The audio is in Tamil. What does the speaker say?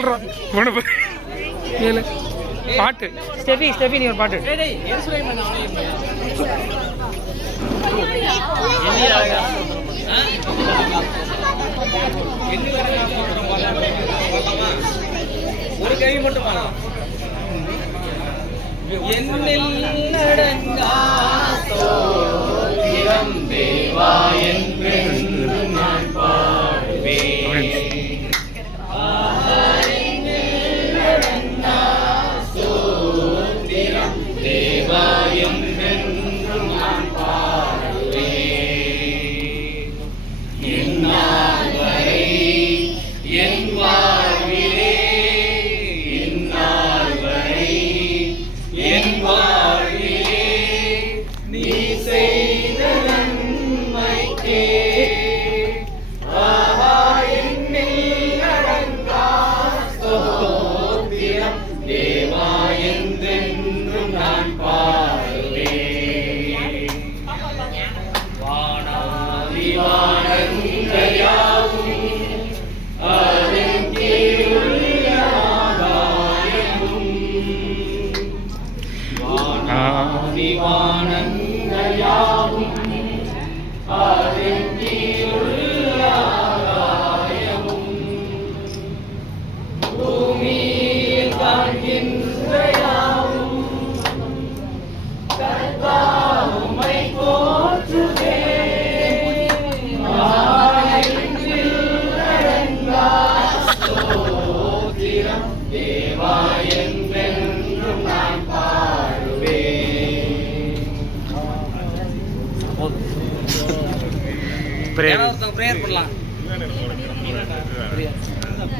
சொல்கிறோம் ஏழு பாட்டு ஸ்டெஃபி நீ ஒரு பாட்டு ஒரு கை மட்டும் என்னில் அடங்கா ஸ்தோத்திரம் தேவா என்றென்று நான் பாடுவேன். ஸ்தோத்திரம் தேவா என்றென்று நான் பாடுவேன். என்னால் வரை என் வாழ்விலே என் வாழ்விலே நீ செய்த நன்மைக்கே ஆஹா என்னில் அடங்கா ஸ்தோத்திரம் தேவா என்றென்றும் நான் பாடுவேன். வானாதி வானங்கள் யாவும் அதன் கீழுள்ள ஆகாயமும் வானங்கள் யாவும் அதன் கீழுள்ள ஆகாயமும் பூமியில் காண்கின்ற யாவும் கர்த்தர் உம்மை போற்றுதே. ஸ்தோத்திரம் தேவா என்றென்றும் நான் பிரேயர் பண்ணலாம்.